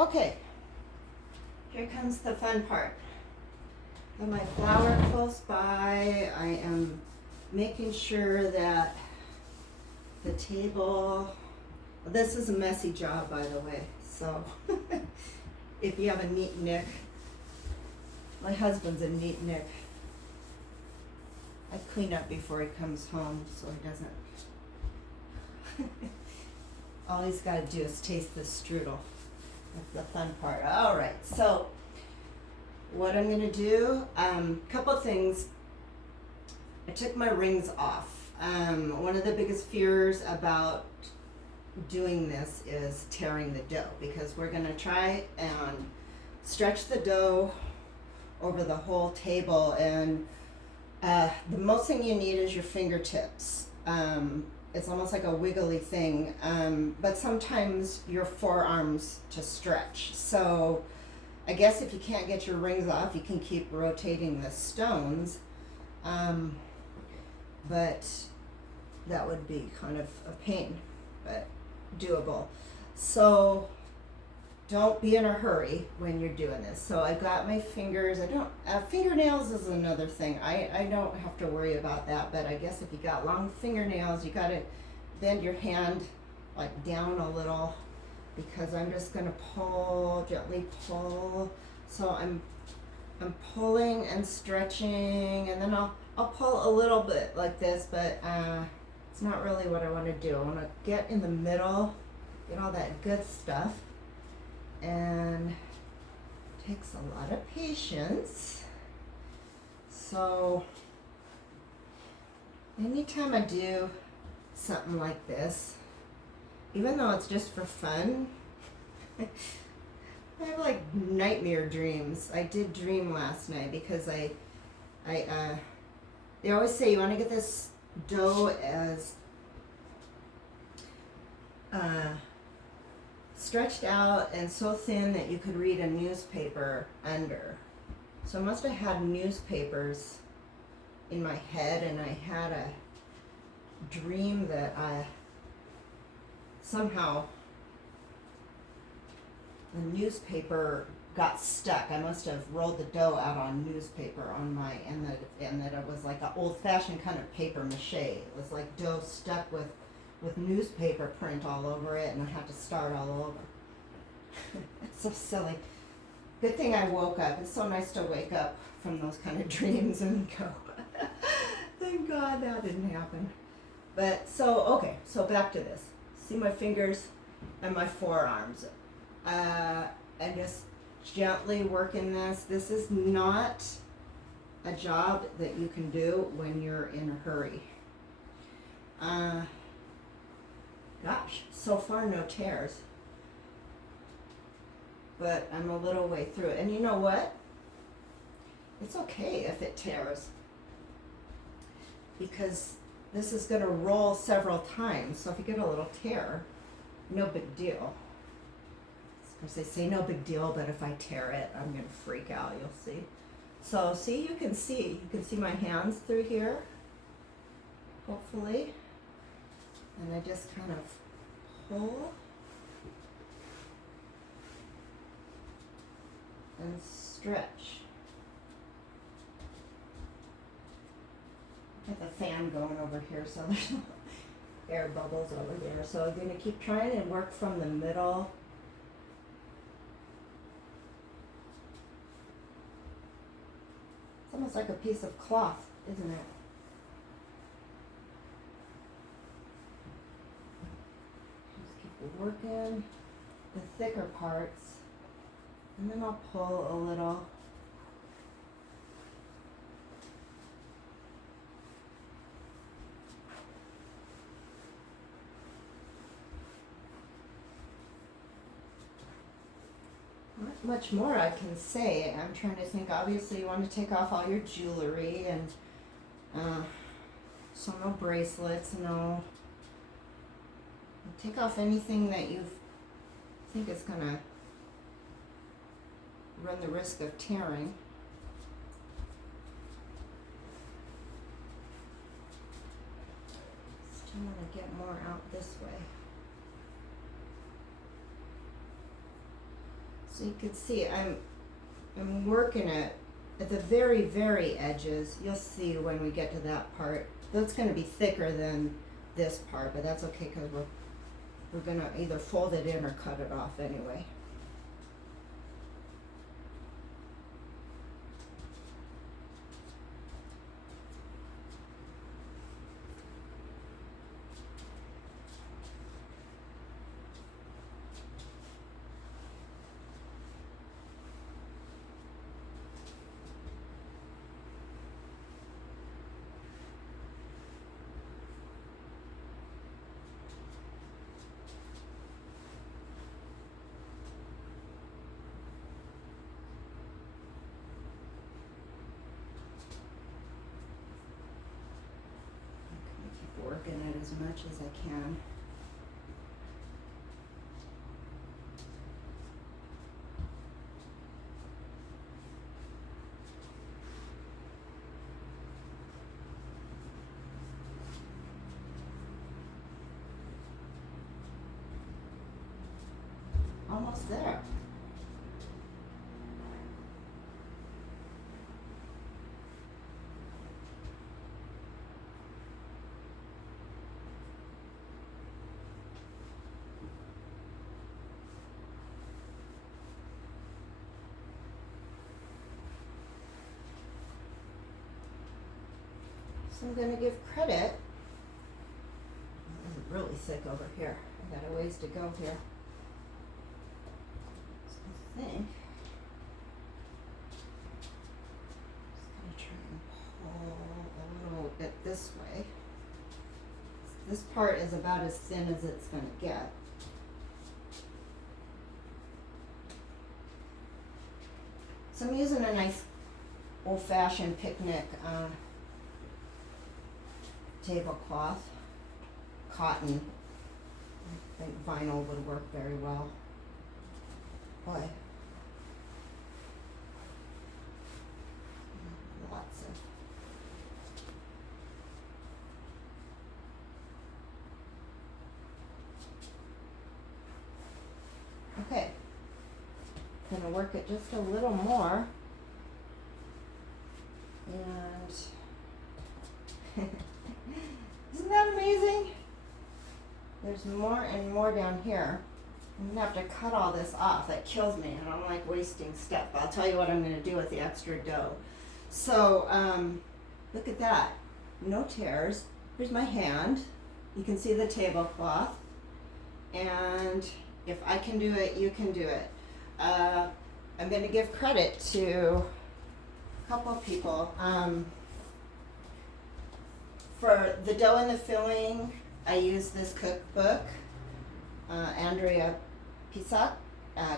Okay, here comes the fun part. Got my flower close by. I am making sure that the table, this is a messy job, by the way, so if you have a neat nick, my husband's a neat nick. I clean up before he comes home so he doesn't. All he's got to do is taste the strudel. That's the fun part. All right, so what I'm gonna do, couple things. I took my rings off. One of the biggest fears about doing this is tearing the dough, because we're gonna try and stretch the dough over the whole table, and the most thing you need is your fingertips. It's almost like a wiggly thing, but sometimes your forearms to stretch. So I guess if you can't get your rings off, you can keep rotating the stones, but that would be kind of a pain, but doable. So don't be in a hurry when you're doing this. So I got my fingers. Fingernails is another thing. I don't have to worry about that, but I guess if you got long fingernails, you gotta bend your hand like down a little, because I'm just gonna gently pull. So I'm pulling and stretching, and then I'll pull a little bit like this, but it's not really what I wanna do. I wanna get in the middle, get all that good stuff. And it takes a lot of patience. So anytime I do something like this, even though it's just for fun, I have like nightmare dreams. I did dream last night because they always say you want to get this dough as stretched out and so thin that you could read a newspaper under. So I must have had newspapers in my head, and I had a dream that somehow the newspaper got stuck. I must have rolled the dough out on newspaper and that it was like an old-fashioned kind of paper mache. It was like dough stuck with newspaper print all over it, and I had to start all over. It's so silly. Good thing I woke up. It's so nice to wake up from those kind of dreams and go, thank God that didn't happen. But so back to this. See my fingers and my forearms. I'm just gently working this. This is not a job that you can do when you're in a hurry. Gosh, so far no tears, but I'm a little way through it. And you know what? It's okay if it tears, because this is going to roll several times. So if you get a little tear, no big deal. Of course, they say no big deal, but if I tear it, I'm going to freak out. You'll see. So see, you can see my hands through here, hopefully. And I just kind of pull and stretch. Got the fan going over here, so there's no air bubbles over there. So I'm going to keep trying and work from the middle. It's almost like a piece of cloth, isn't it? Working the thicker parts, and then I'll pull a little. Not much more I can say. I'm trying to think. Obviously, you want to take off all your jewelry, and so no bracelets, no. Take off anything that you think is going to run the risk of tearing. Still want to get more out this way. So you can see I'm working it at the very, very edges. You'll see when we get to that part. That's going to be thicker than this part, but that's okay because we're going to either fold it in or cut it off anyway. Working it as much as I can. Almost there. So I'm going to give credit. This is really thick over here. I got a ways to go here. So I think I'm just going to try and pull a little bit this way. This part is about as thin as it's going to get. So I'm using a nice old-fashioned picnic tablecloth, cotton. I think vinyl would work very well. Boy, lots of. Okay, gonna work it just a little more, and isn't that amazing? There's more and more down here. I'm gonna have to cut all this off. That kills me. I don't like wasting stuff. I'll tell you what I'm gonna do with the extra dough. So, look at that. No tears. Here's my hand. You can see the tablecloth. And if I can do it, you can do it. I'm gonna give credit to a couple of people. For the dough and the filling, I use this cookbook, Andrea Pisak,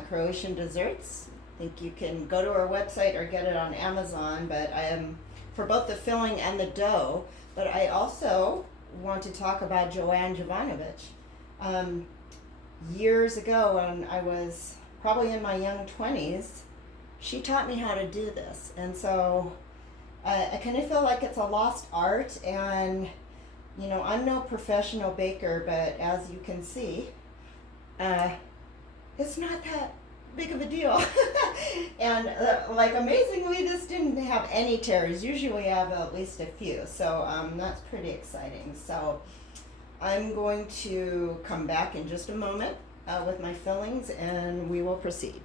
Croatian Desserts. I think you can go to her website or get it on Amazon, but I am for both the filling and the dough. But I also want to talk about Joanne Jovanovic. Years ago, when I was probably in my young 20s, she taught me how to do this. And so I kind of feel like it's a lost art, and you know, I'm no professional baker, but as you can see, it's not that big of a deal. And like amazingly, this didn't have any tears. Usually we have at least a few, so that's pretty exciting. So I'm going to come back in just a moment with my fillings, and we will proceed.